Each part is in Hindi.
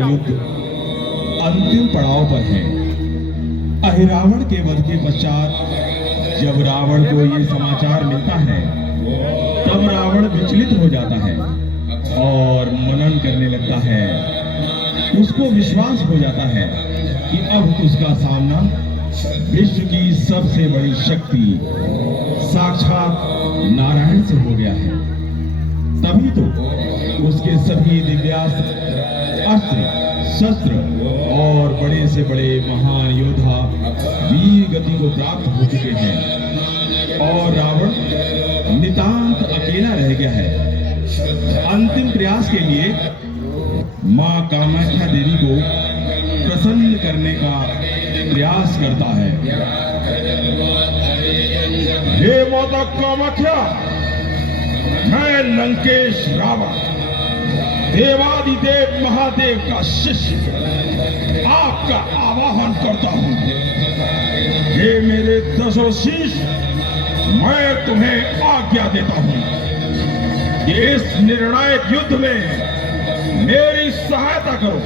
युद्ध अंतिम पड़ाव पर है। अहिरावण के वध के पश्चात जब रावण को ये समाचार मिलता है तब रावण विचलित हो जाता है और मनन करने लगता है। उसको विश्वास हो जाता है कि अब उसका सामना विश्व की सबसे बड़ी शक्ति साक्षात नारायण से हो गया है। तभी तो उसके सभी दिव्यास्त्र, अस्त्र, शस्त्र और बड़े से बड़े महान योद्धा वीर गति को प्राप्त हो चुके हैं और रावण नितांत अकेला रह गया है। अंतिम प्रयास के लिए मां कामाख्या देवी को प्रसन्न करने का प्रयास करता है। हे माता कामाख्या, मैं लंकेश रावण देवादिदेव महादेव का शिष्य आपका आवाहन करता हूं। हे मेरे दसों शीश, मैं तुम्हें आज्ञा देता हूं कि इस निर्णायक युद्ध में मेरी सहायता करो।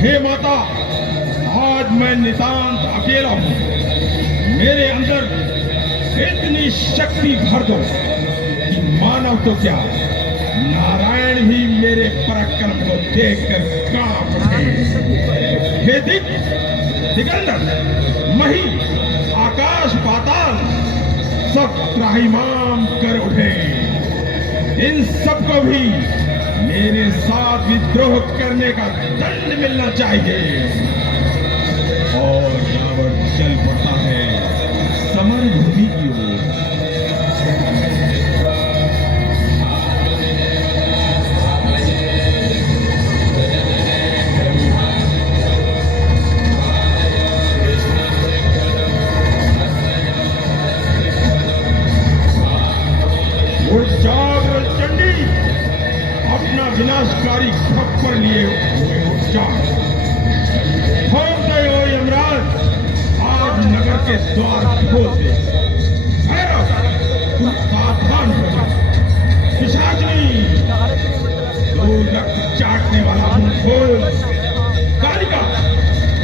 हे माता, आज मैं नितांत अकेला हूं। मेरे अंदर इतनी शक्ति भर दो कि मानव तो क्या, नारायण ही मेरे पराक्रम को देखकर कांप उठे। हे दिगंधर, मही, आकाश, पाताल सब त्राहिमाम कर उठे। इन सबको भी मेरे साथ विद्रोह करने का दंड मिलना चाहिए। और रावण चल पड़ता है समर भूमि की ओर। अपना विनाशकारी खप्पर लिए हुए उच्चार खोल दे ओ यमराज, आज नगर के द्वार खोल दे। भैरव, तुम सावधान हो जाओ। पिशाचिनी, तू रक्त चाटने वाला मुंह खोल। कालिका,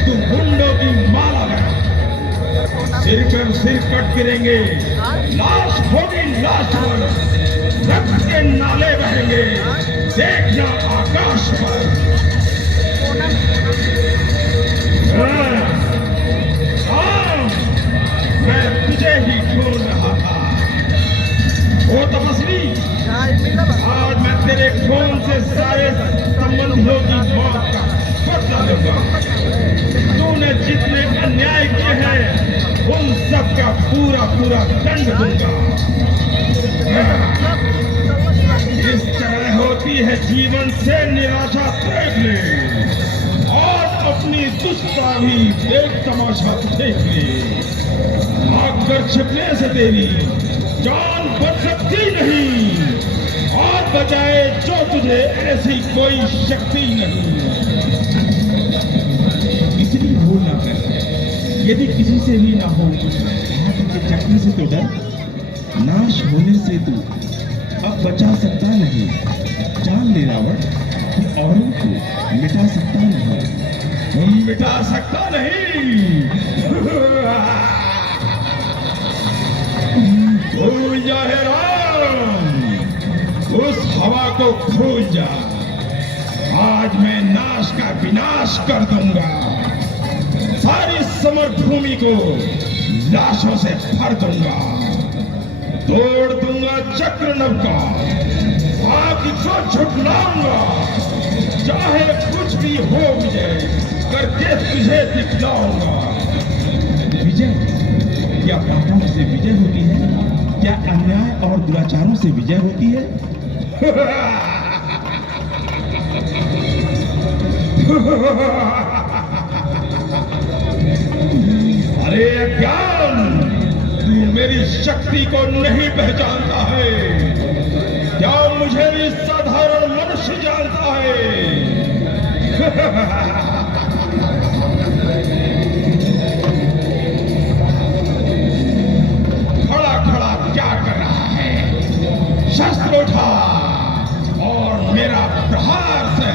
तुम मुंडों की माला बना। सिर कर सिर कट गिरेंगे, लाश होगी लाश पर, रक्त के नाले बहेंगे, देखना आकाश पर। मैं तुझे ही ढूंढ रहा था। ओ तपस्वी, आज मैं तेरे खून से सारे संबंधियों की मौत का बदला लूंगा। तूने जितने अन्याय किए हैं उन सब का पूरा पूरा दंड दूंगा। इस तरह होती है जीवन से निराशा देख ले और अपनी दुष्टता भी एक तमाशा देख ले। भागकर छिपने से तेरी जान बच सकती नहीं और बचाए जो तुझे ऐसी कोई शक्ति नहीं। इसलिए भूल ना कर, यदि किसी से भी ना हो हाथ के चटने से तो डर, नाश होने से तू अब बचा सकता नहीं। जान ले रावण, तू औरों को मिटा सकता नहीं। मिटा सकता नहीं। भूल जा हे राम, उस हवा को भूल जा। आज मैं नाश का विनाश कर दूंगा। सारी समर भूमि को लाशों से भर दूंगा। तोड़ दूंगा चक्र नौका, आग को झुठलाऊंगा। चाहे कुछ भी हो विजय, करके तुझे दिखलाऊंगा। विजय? क्या पापों से विजय होती है? क्या अन्याय और दुराचारों से विजय होती है? अरे अज्ञान, तू मेरी शक्ति को नहीं पहचानता है। क्या मुझे भी साधारण मनुष्य जानता है? खड़ा खड़ा क्या कर रहा है? शस्त्र उठा और मेरा प्रहार से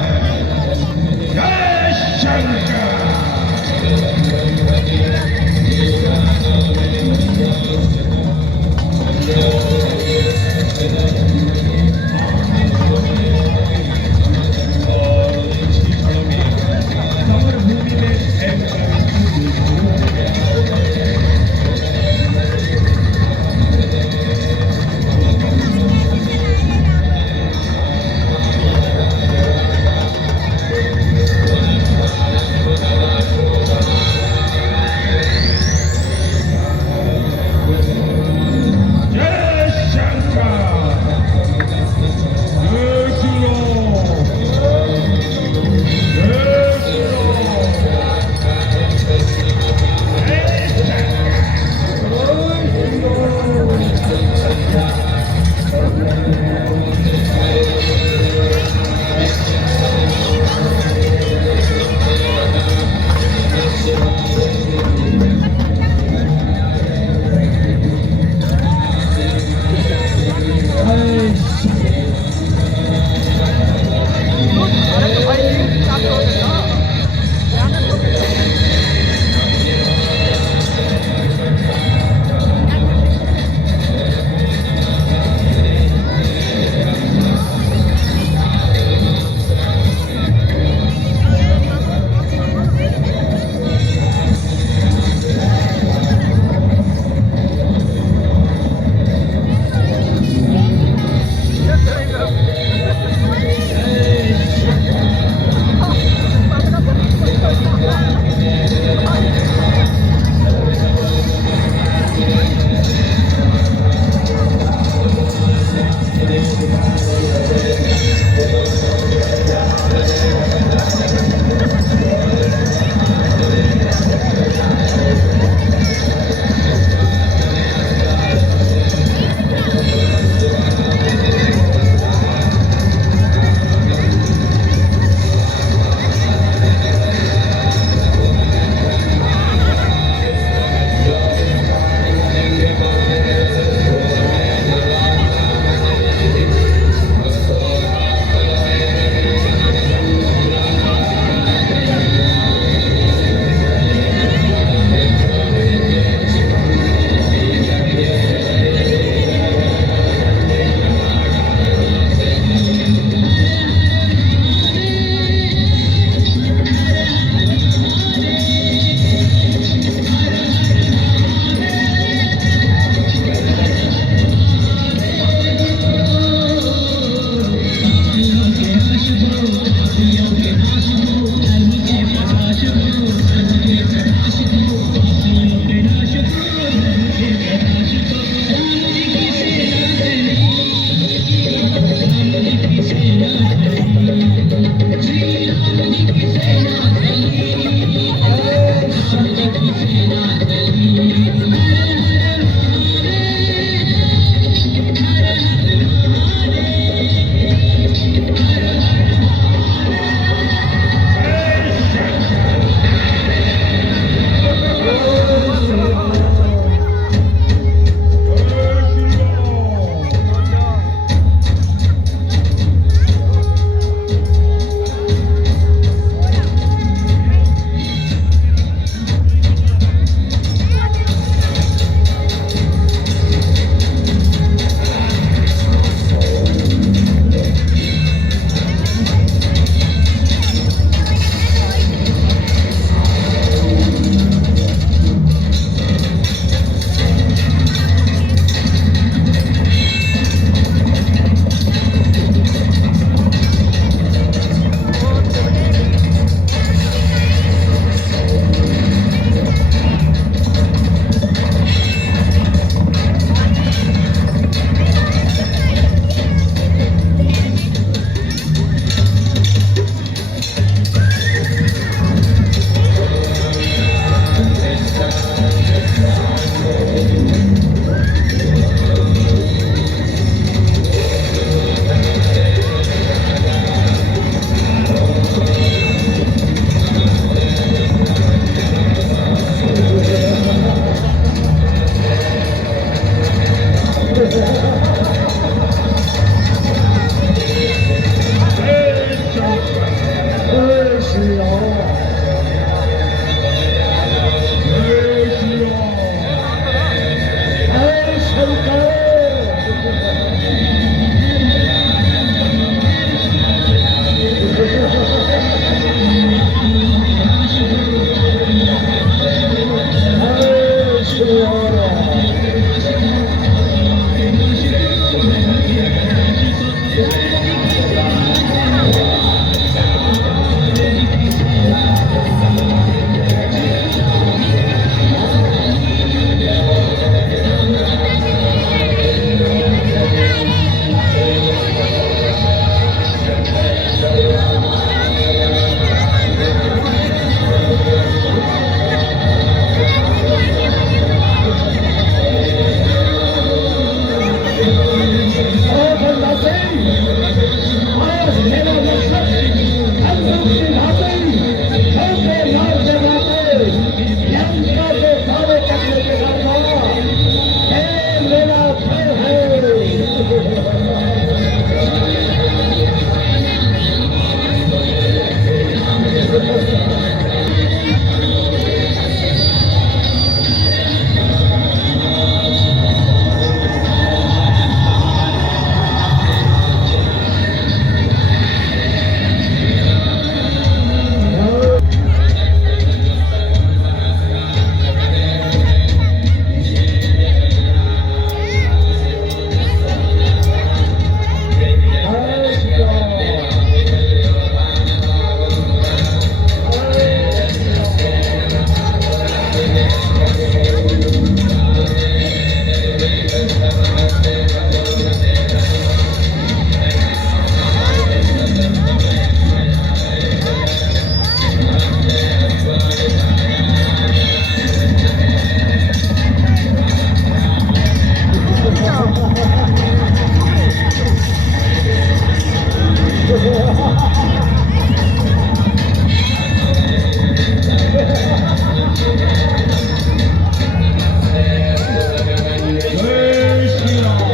जय श्री राम।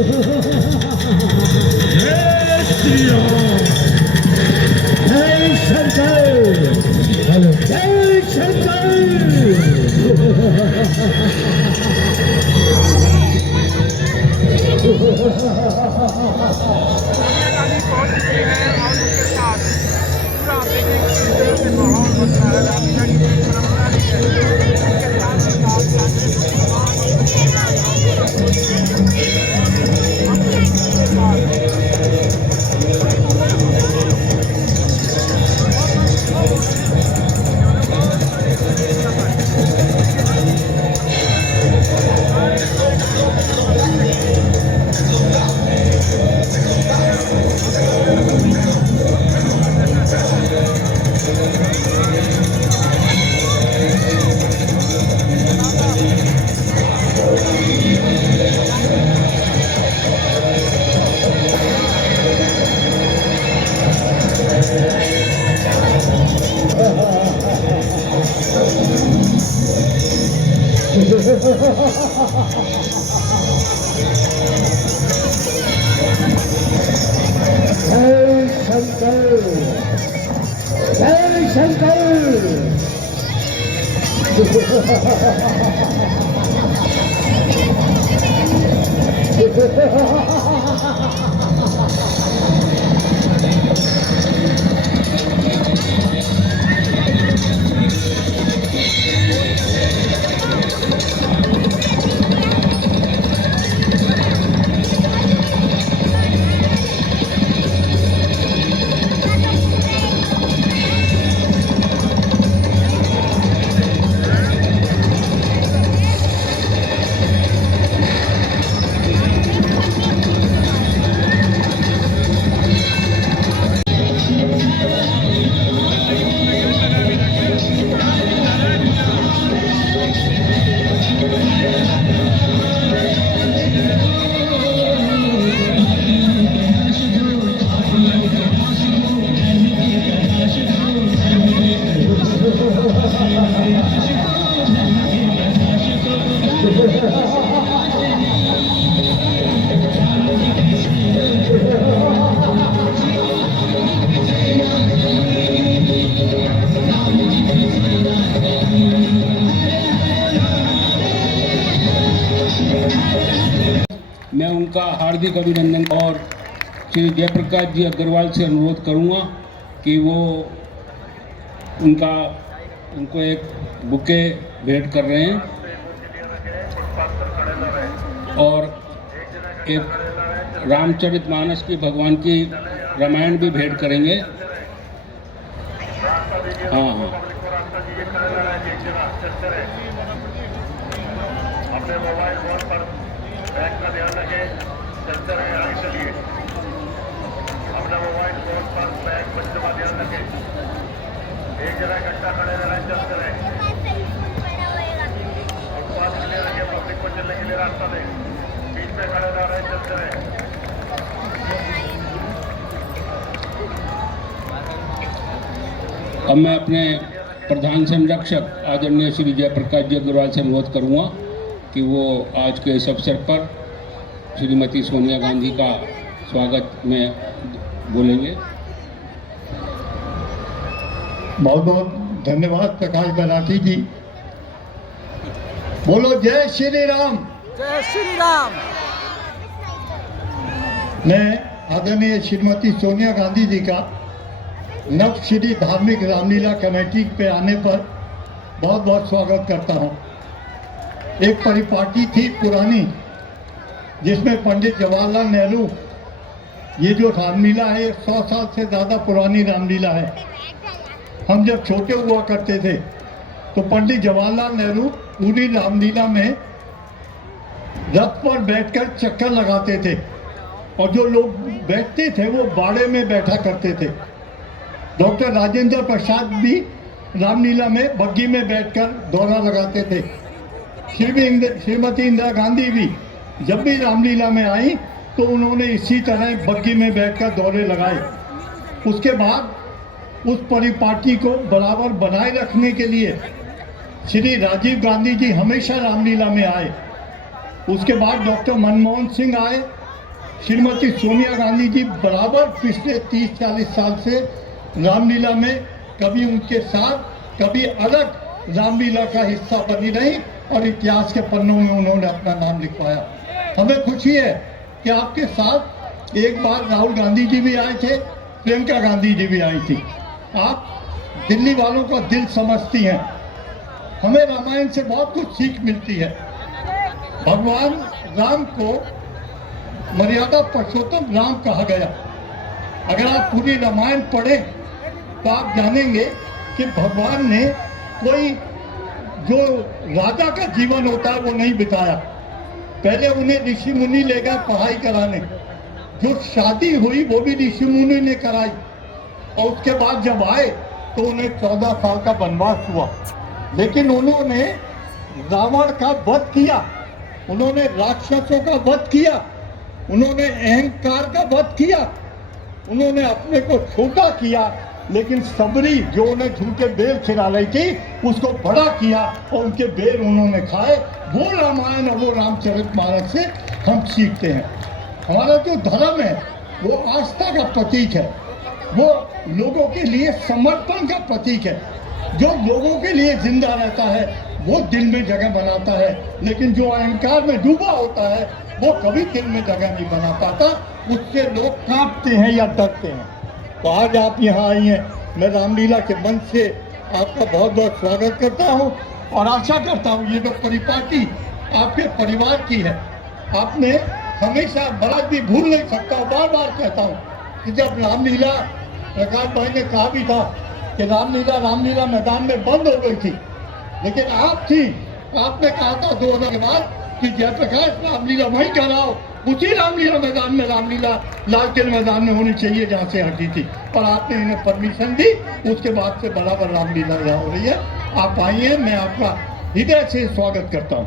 जय श्री राम। जय शंकर। हेलो, जय मैं उनका हार्दिक अभिनंदन और श्री जयप्रकाश जी अग्रवाल से अनुरोध करूंगा कि वो उनको एक बुके भेंट कर रहे हैं और एक रामचरितमानस की भगवान की रामायण भी भेंट करेंगे। हाँ हाँ, अपने मोबाइल फोन पर बैग का ध्यान रखें, चलते रहे आगे चलिए। अपना मोबाइल फोन पर बैग बच्चों का ध्यान रखें, एक जगह इकट्ठा खड़े रहें, चलते रहे। फुटपाथ के लिए रखें, पब्लिक को चलने के लिए रास्ता दें, बीच में खड़े ना रहे, चलते रहे। अब मैं अपने प्रधान संरक्षक आदरणीय श्री जयप्रकाश जी अग्रवाल से अनुरोध करूंगा कि वो आज के इस अवसर पर श्रीमती सोनिया गांधी का स्वागत में बोलेंगे। बहुत बहुत धन्यवाद प्रकाश बराठी जी। बोलो जय श्री राम। जय श्री राम। मैं आदरणीय श्रीमती सोनिया गांधी जी का नव श्री धार्मिक रामलीला कमेटी पे आने पर बहुत बहुत स्वागत करता हूँ। एक परिपाटी थी पुरानी जिसमें पंडित जवाहरलाल नेहरू, ये जो रामलीला है 100 साल से ज़्यादा पुरानी रामलीला है। हम जब छोटे हुआ करते थे तो पंडित जवाहरलाल नेहरू पूरी रामलीला में रथ पर बैठकर चक्कर लगाते थे और जो लोग बैठते थे वो बाड़े में बैठा करते थे। डॉक्टर राजेंद्र प्रसाद भी रामलीला में बग्गी में बैठकर दौरा लगाते थे। श्रीमती इंदिरा गांधी भी जब भी रामलीला में आई तो उन्होंने इसी तरह बग्गी में बैठकर दौरे लगाए। उसके बाद उस परिपाटी को बराबर बनाए रखने के लिए श्री राजीव गांधी जी हमेशा रामलीला में आए। उसके बाद डॉक्टर मनमोहन सिंह आए श्रीमती सोनिया गांधी जी बराबर पिछले 30-40 साल से रामलीला में कभी उनके साथ कभी अलग रामलीला का हिस्सा बनी रही और इतिहास के पन्नों में उन्होंने अपना नाम लिखवाया। हमें खुशी है कि आपके साथ एक बार राहुल गांधी जी भी आए थे, प्रियंका गांधी जी भी आई थी। आप दिल्ली वालों का दिल समझती हैं। हमें रामायण से बहुत कुछ सीख मिलती है। भगवान राम को मर्यादा पुरुषोत्तम राम कहा गया। अगर आप पूरी रामायण पढ़ें तो आप जानेंगे कि भगवान ने कोई जो राजा का जीवन होता है वो नहीं बिताया। पहले उन्हें ऋषि मुनि ले गए पढ़ाई कराने, जो शादी हुई वो भी ऋषि मुनि ने कराई, और उसके बाद जब आए तो उन्हें 14 साल का वनवास हुआ। लेकिन उन्होंने रावण का वध किया, उन्होंने राक्षसों का वध किया, उन्होंने अहंकार का वध किया, उन्होंने अपने को छोटा किया, लेकिन सबरी जो उन्हें झूठे बेल खिला रही थी उसको बड़ा किया और उनके बेल उन्होंने खाए। वो रामायण और वो रामचरितमानस से हम सीखते हैं। हमारा जो धर्म है वो आस्था का प्रतीक है, वो लोगों के लिए समर्पण का प्रतीक है। जो लोगों के लिए जिंदा रहता है वो दिल में जगह बनाता है, लेकिन जो अहंकार में डूबा होता है वो कभी दिल में जगह नहीं बना पाता। उससे लोग कांपते हैं या डरते हैं। तो आज आप यहाँ आई हैं, मैं रामलीला के मंच से आपका बहुत बहुत स्वागत करता हूँ और आशा करता हूँ ये जो परिपाटी आपके परिवार की है, आपने हमेशा बड़ा भी भूल नहीं सकता। बार बार कहता हूँ कि जब रामलीला, प्रकाश भाई ने कहा भी था कि रामलीला मैदान में बंद हो गई थी, लेकिन आप थी, आपने कहा था 2000 के बाद कि जयप्रकाश रामलीला वहीं कराओ, उसी रामलीला मैदान में रामलीला लाल किले मैदान में होनी चाहिए जहाँ से हटी थी, और आपने इन्हें परमिशन दी। उसके बाद से बराबर रामलीला यहाँ हो रही है। आप आई हैं, मैं आपका हृदय से स्वागत करता हूँ।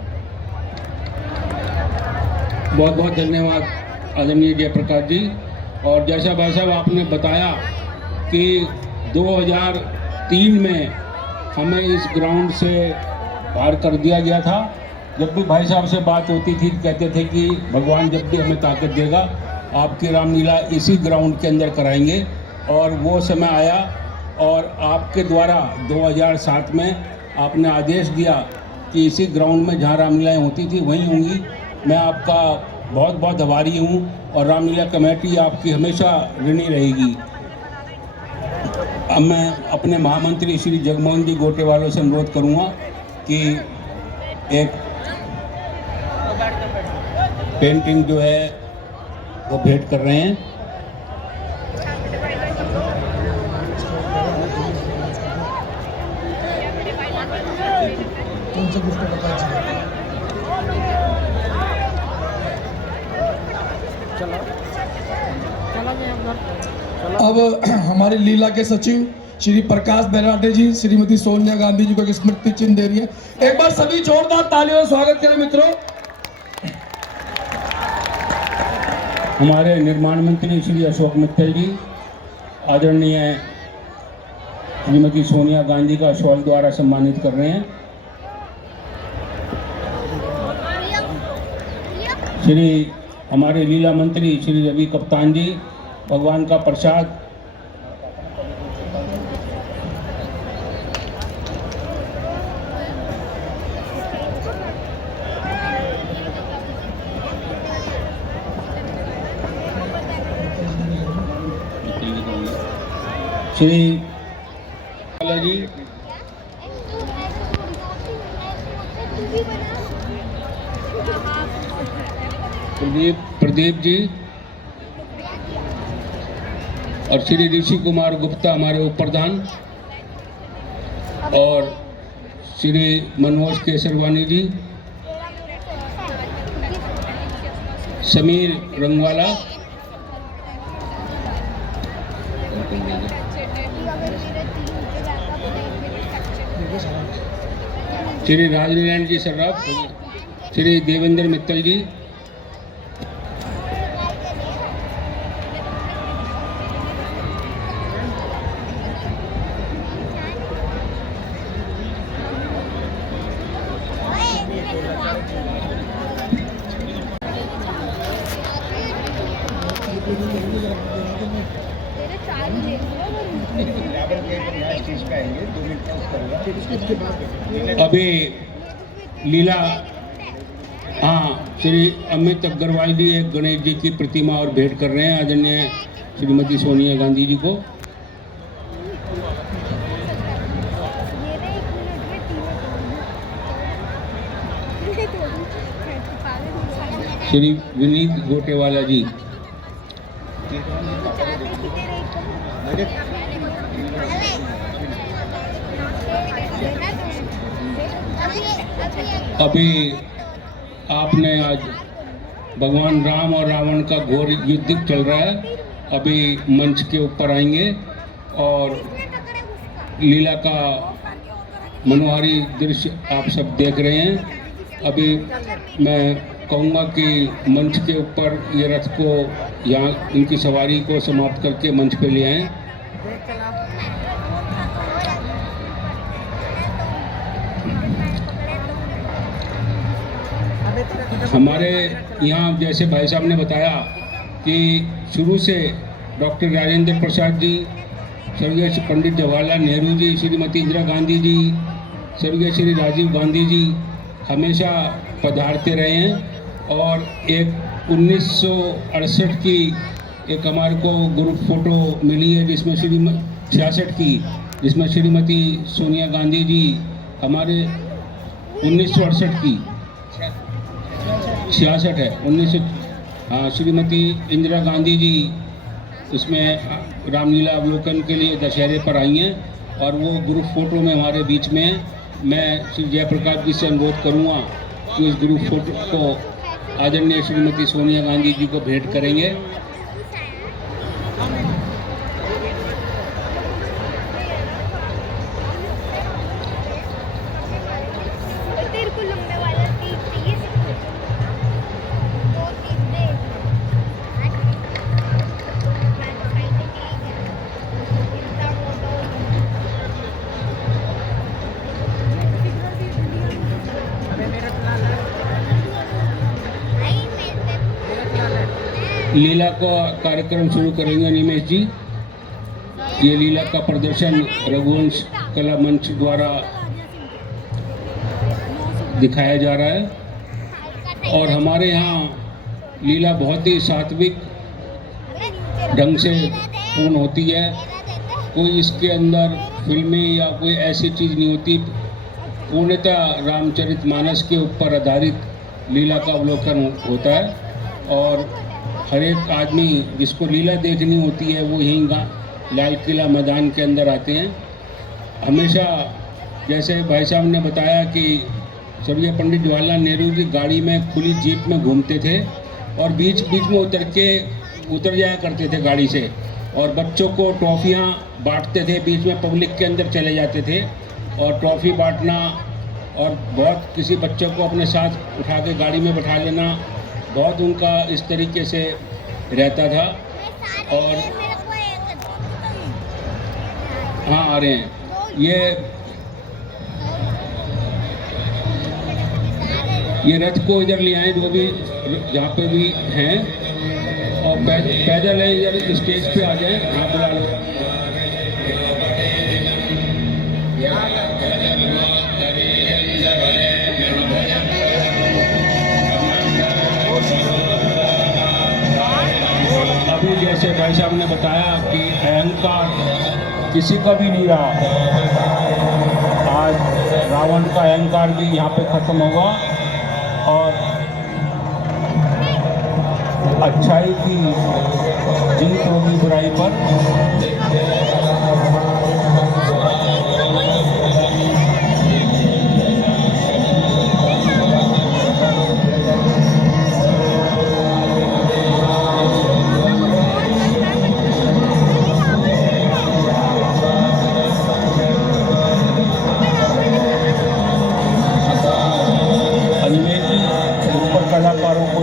बहुत बहुत धन्यवाद आदरणीय जयप्रकाश जी। और जैसा भाई साहब आपने बताया कि 2003 में हमें इस ग्राउंड से बाहर कर दिया गया था। जब भी भाई साहब से बात होती थी कहते थे कि भगवान जब भी हमें ताकत देगा आपकी रामलीला इसी ग्राउंड के अंदर कराएंगे, और वो समय आया और आपके द्वारा 2007 में आपने आदेश दिया कि इसी ग्राउंड में जहाँ रामलीलाएँ होती थी वहीं होंगी। मैं आपका बहुत बहुत आभारी हूँ और रामलीला कमेटी आपकी हमेशा ऋणी रहेगी। अब मैं अपने महामंत्री श्री जगमोहन जी गोटेवाल से अनुरोध करूँगा कि एक पेंटिंग जो है वो भेंट कर रहे हैं। अब हमारी लीला के सचिव श्री प्रकाश बैराटे जी श्रीमती सोनिया गांधी जी को एक स्मृति चिन्ह दे रही है। एक बार सभी जोरदार तालियों से स्वागत करें मित्रों। हमारे निर्माण मंत्री श्री अशोक मित्तल जी आदरणीय श्रीमती सोनिया गांधी का शॉल द्वारा सम्मानित कर रहे हैं। श्री हमारे लीला मंत्री श्री रवि कप्तान जी भगवान का प्रसाद श्री जी प्रदीप जी और श्री ऋषि कुमार गुप्ता हमारे उप प्रधान और श्री मनोज केसरवानी जी, समीर रंगवाला, श्री राजनारायण जी सर्राफ, श्री देवेंद्र मित्तल जी, तेरे चालू ले अभी लीला, हाँ, श्री अमित अग्रवाल जी एक गणेश जी की प्रतिमा और भेंट कर रहे हैं आदरणीय श्रीमती सोनिया गांधी जी को। श्री विनीत गोटेवाला जी, अभी आपने आज भगवान राम और रावण का घोर युद्ध चल रहा है, अभी मंच के ऊपर आएंगे और लीला का मनोहारी दृश्य आप सब देख रहे हैं। अभी मैं कहूँगा कि मंच के ऊपर ये रथ को यहाँ इनकी सवारी को समाप्त करके मंच पे ले आएं। हमारे यहाँ जैसे भाई साहब ने बताया कि शुरू से डॉक्टर राजेंद्र प्रसाद जी, स्वर्गीय पंडित जवाहरलाल नेहरू जी, श्रीमती इंदिरा गांधी जी, स्वर्गीय श्री राजीव गांधी जी हमेशा पधारते रहे हैं। और एक 1968 की एक हमारे को ग्रुप फोटो मिली है जिसमें 66 की, जिसमें श्रीमती सोनिया गांधी जी हमारे 1968 की 66 है 1900, हाँ, श्रीमती इंदिरा गांधी जी उसमें रामलीला अवलोकन के लिए दशहरे पर आई हैं और वो ग्रुप फोटो में हमारे बीच में है। मैं श्री जयप्रकाश जी से अनुरोध करूँगा कि उस ग्रुप फोटो को आदरणीय श्रीमती सोनिया गांधी जी को भेंट करेंगे। लीला का कार्यक्रम शुरू करेंगे निमेश जी। ये लीला का प्रदर्शन रघुवंश कला मंच द्वारा दिखाया जा रहा है और हमारे यहाँ लीला बहुत ही सात्विक ढंग से पूर्ण होती है। कोई इसके अंदर फिल्में या कोई ऐसी चीज़ नहीं होती, पूर्णतः रामचरितमानस के ऊपर आधारित लीला का अवलोकन होता है और हर एक आदमी जिसको लीला देखनी होती है वो यहीं लाल किला मैदान के अंदर आते हैं। हमेशा जैसे भाई साहब ने बताया कि स्वर्गीय पंडित जवाहरलाल नेहरू जी गाड़ी में खुली जीप में घूमते थे और बीच बीच में उतर जाया करते थे गाड़ी से और बच्चों को ट्रॉफियाँ बांटते थे, बीच में पब्लिक के अंदर चले जाते थे और ट्रॉफी बांटना और बहुत किसी बच्चों को अपने साथ उठा के गाड़ी में बैठा लेना, बहुत उनका इस तरीके से रहता था। और हाँ, आ रहे हैं ये रथ को इधर ले आए जो भी जहाँ पे भी हैं और पैदल है इधर स्टेज पे आ जाए। हाँ, बुला लो। अभी जैसे भाई साहब ने बताया कि अहंकार किसी का भी नहीं रहा, आज रावण का अहंकार भी यहाँ पे खत्म होगा और अच्छाई की जीत होगी बुराई पर। कलाकारों को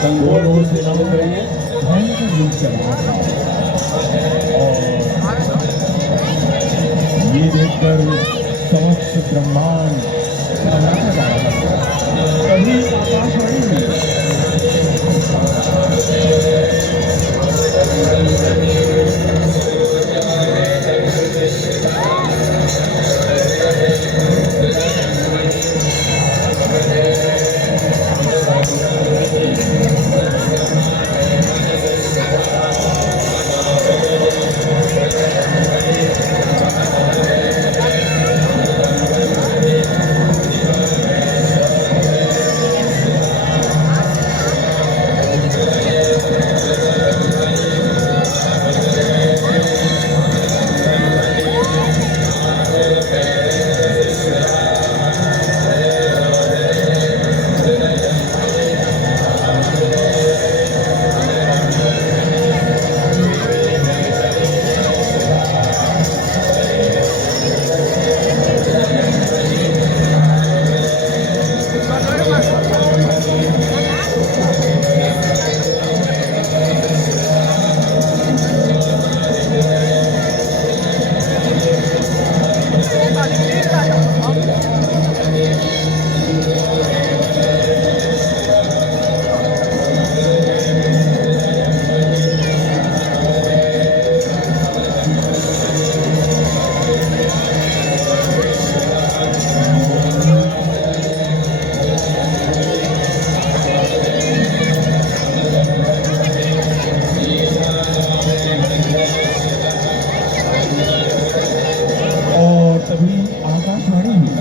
दोनों सेनाओं में रहे हैं। भयंकर युद्ध चल रहा था और ये देखकर समस्त ब्रह्मांड सन्नाटा जा रहा था। तभी आकाशवाणी में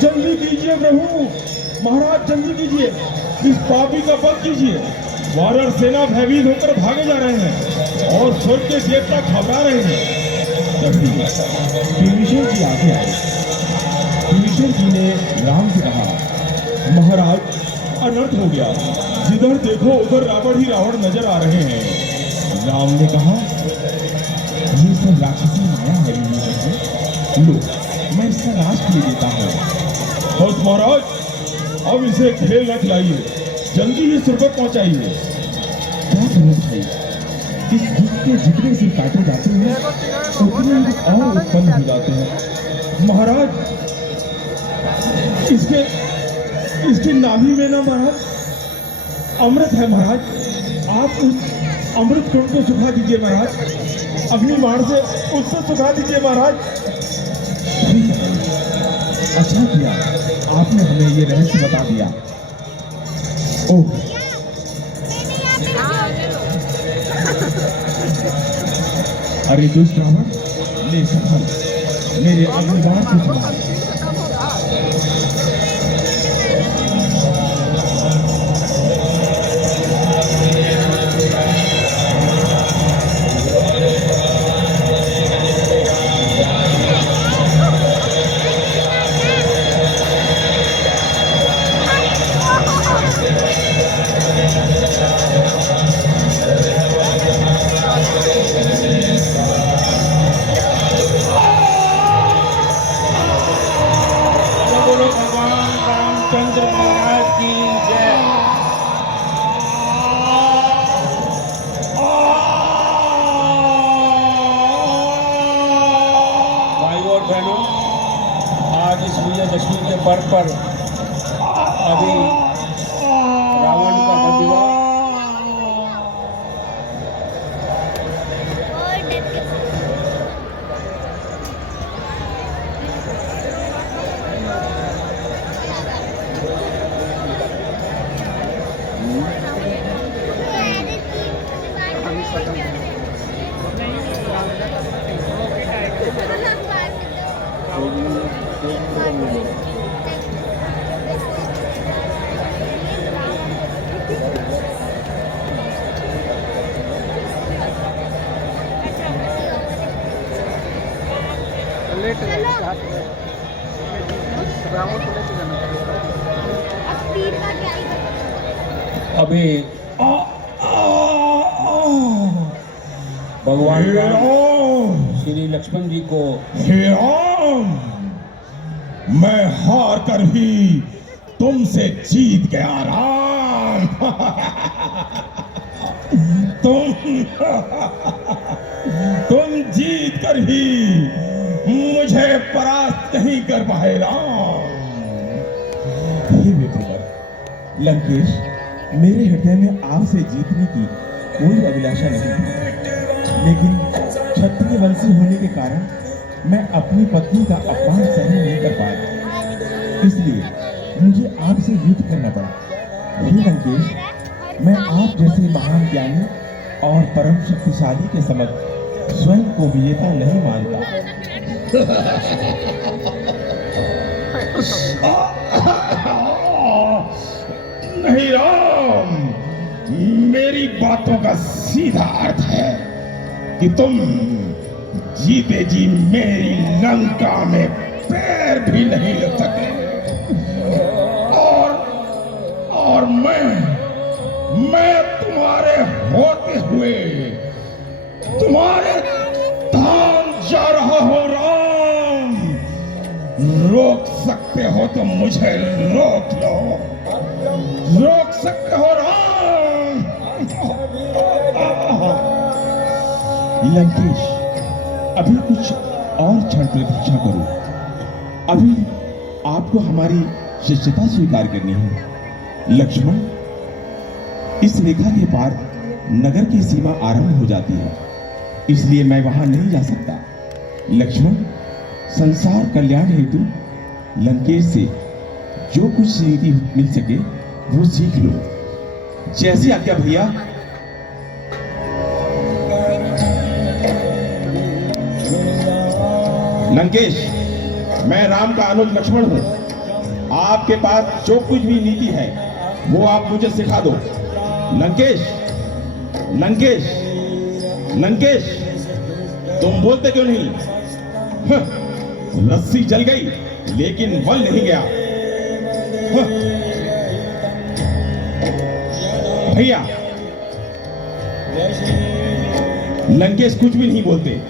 जल्दी कीजिए प्रभु, महाराज जल्दी कीजिए, इस पापी का वध कीजिए। वानर सेना भयभीत होकर भागे जा रहे हैं और स्वर्ग के देवता घबरा रहे हैं। तभी विभीषण जी आगे आए। विभीषण जी ने राम से कहा, महाराज अनर्थ हो गया, जिधर देखो उधर रावण ही रावण नजर आ रहे हैं। राम ने कहा, ये सब राक्षसी माया है विभीषण जी, लो मैं इसका नाश किए देता हूँ। बस महाराज, अब इसे खेल न खिलाइए, जल्दी ही सिर पर पहुंचाइए। क्या करें भाई, इस दुख के जितने सिर काटे जाते हैं उतने ही और उत्पन्न हो जाते हैं। महाराज इसके नाभि में ना महाराज अमृत है। महाराज आप उस अमृत कुंड को सुखा दीजिए महाराज, अग्नि बाण से उसको सुखा दीजिए महाराज। अच्छा किया आपने हमें ये रहस्य बता दिया। ओह अरे दुष्ट रावण, ले सफल मेरे अग्निबाण को संभाल। चंद्र महाराज की जय। भाइयों और बहनों, आज इस विजयदशमी के पर्व पर अभी रावण का वध हुआ। अभी भगवान श्री लक्ष्मण जी को, हे राम, मैं हार कर भी तुमसे जीत गया राम। राम तुम जीत कर भी मुझे परास्त नहीं कर पाए राम। हे विप्रवर, लंकेश, मेरे हृदय में आपसे जीतने की कोई अभिलाषा नहीं थी, लेकिन क्षत्रिय वंशी होने के कारण मैं अपनी पत्नी का अपमान सहन नहीं कर पाया, इसलिए मुझे आपसे युद्ध करना पड़ा। हे लंकेश, मैं आप जैसे महान ज्ञानी और परम शक्तिशाली के समक्ष स्वयं को विजेता नहीं मानता। नहीं राम, मेरी बातों का सीधा अर्थ है कि तुम जीते जी मेरी लंका में पैर भी नहीं लग सके, और मैं तुम्हारे होते हुए तुम्हारे धाम जा रहा हूं राम। रोक सकते हो तो मुझे रोक लो, रोक सकते हो राम। लंकेश, अभी कुछ और क्षण प्रतीक्षा करो। अभी आपको हमारी शिष्यता स्वीकार करनी है। लक्ष्मण, इस रेखा के पार नगर की सीमा आरंभ हो जाती है, इसलिए मैं वहां नहीं जा सकता। लक्ष्मण, संसार कल्याण हेतु लंकेश से जो कुछ नीति मिल सके वो सीख लो। जैसी आज्ञा भैया। लंकेश, मैं राम का अनुज लक्ष्मण हूं। आपके पास जो कुछ भी नीति है वो आप मुझे सिखा दो। लंकेश, लंकेश, लंकेश, तुम बोलते क्यों नहीं? रस्सी जल गई लेकिन बल नहीं गया। भैया, लंकेश कुछ भी नहीं बोलते,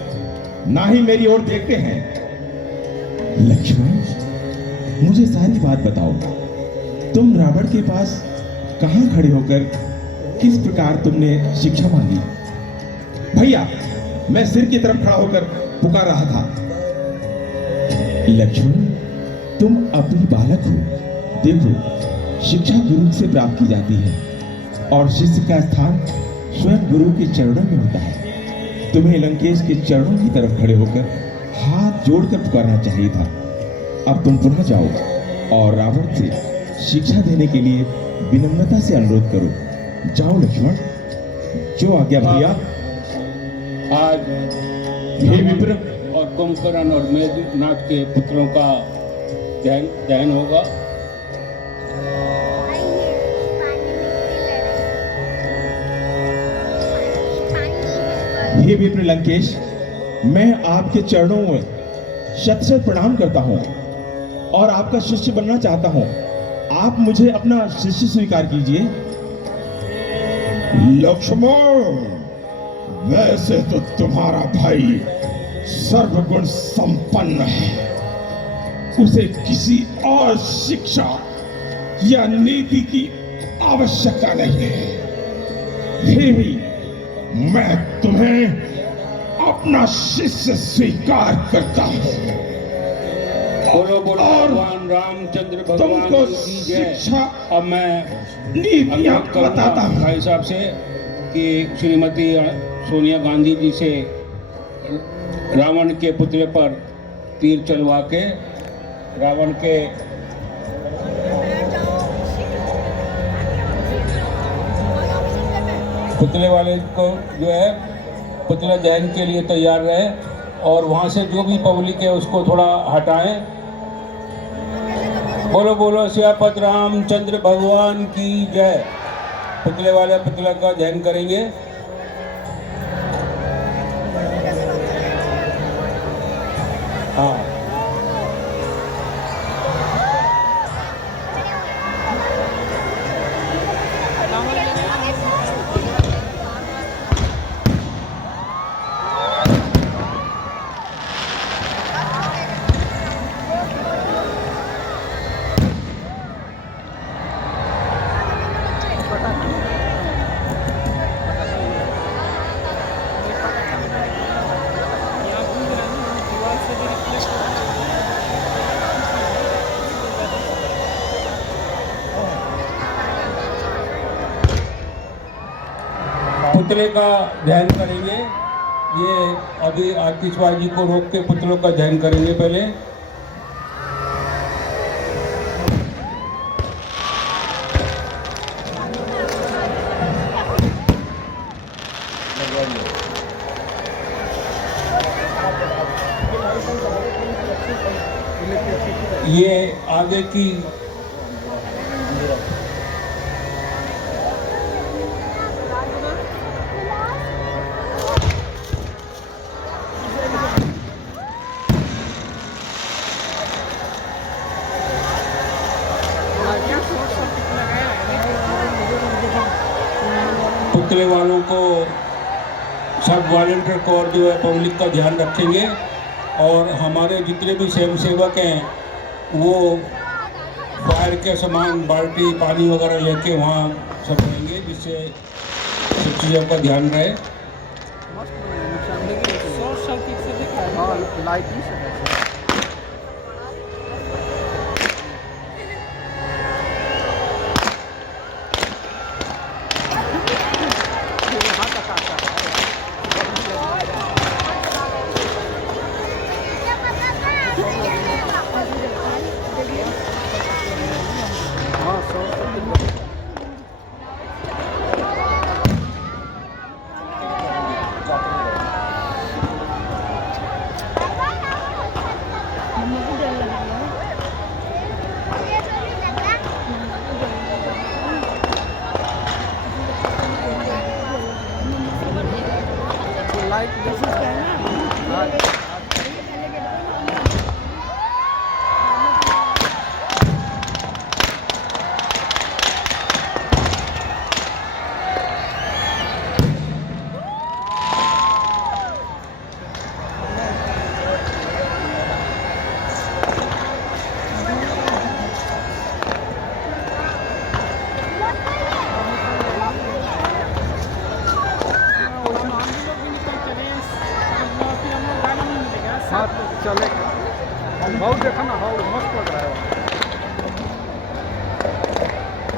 ना ही मेरी ओर देखते हैं। लक्ष्मण, मुझे सारी बात बताओ। तुम रावण के पास कहां खड़े होकर किस प्रकार तुमने शिक्षा मांगी? भैया, मैं सिर की तरफ खड़ा होकर पुकार रहा था। लक्ष्मण, तुम अभी बालक हो। देखो, शिक्षा गुरु से प्राप्त की जाती है और शिष्य का स्थान स्वयं गुरु के चरणों में होता है। तुम्हें लंकेश के चरणों की तरफ खड़े होकर हाथ जोड़कर पुकारना चाहिए था। अब तुम पुनः जाओ और रावण से शिक्षा देने के लिए विनम्रता से अनुरोध करो। जाओ लक्ष्मण, जो आज्ञा भैया। आज हे विप्र और कुंभकर्ण और मेघनाथ के पुत्रों का दहन होगा। हे विप्र लंकेश, मैं आपके चरणों में शत शत प्रणाम करता हूँ और आपका शिष्य बनना चाहता हूँ। आप मुझे अपना शिष्य स्वीकार कीजिए। लक्ष्मण, वैसे तो तुम्हारा भाई सर्वगुण संपन्न है, उसे किसी और शिक्षा या नीति की आवश्यकता नहीं है। फिर भी मैं तुम्हें अपना शिष्य स्वीकार करता हूँ। बोलो बोलो और भगवान रामचंद्र भगवान तुमको की जय। शिक्षा अब मैं नीतियां अनुरोध करूंगा बताता हूँ। भाई साहब से कि श्रीमती सोनिया गांधी जी से रावण के पुतले पर तीर चलवा के रावण के पुतले वाले को जो है पुतला दहन के लिए तैयार रहे और वहाँ से जो भी पब्लिक है उसको थोड़ा हटाएं। बोलो बोलो सियापत रामचंद्र भगवान की जय। पुतले वाले पुतला का दहन करेंगे। हाँ, पुतले का दहन करेंगे। ये अभी आतिशबाजी को रोक के पुतलों का दहन करेंगे पहले। ये आगे की पुतले वालों को, सब वॉलंटियर को और जो है पब्लिक का ध्यान रखेंगे। और हमारे जितने भी स्वयं सेवक हैं वो फायर के सामान, बाल्टी, पानी वगैरह लेके वहाँ सब रहेंगे, जिससे सब चीज़ों का ध्यान रहे।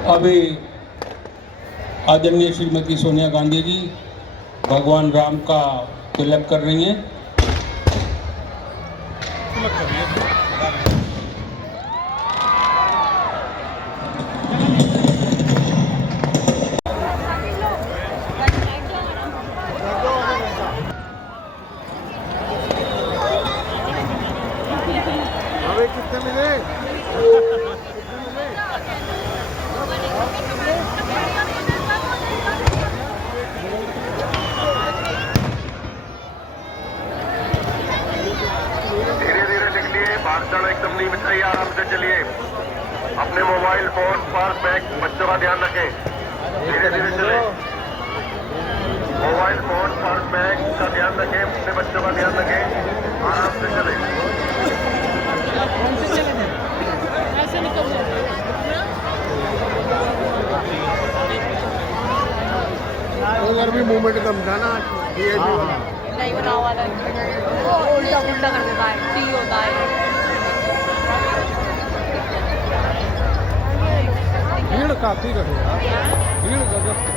अभी आदरणीय श्रीमती सोनिया गांधी जी भगवान राम का तिलक कर रही हैं। एकदम नहीं बिछाइए, आराम से चलिए। अपने मोबाइल फोन, पर्स, बैग, बच्चों का ध्यान रखें। धीरे धीरे चले। मोबाइल फोन, पर्स, बैग का ध्यान रखें, अपने बच्चों का ध्यान रखें, आराम से चले। अगर भी मूवमेंट कम था ना ये नहीं बनाओ वाला वो उल्टा उल्टा कर देता है, टी होता है। भीड़ काफी घटी, भीड़ गजब।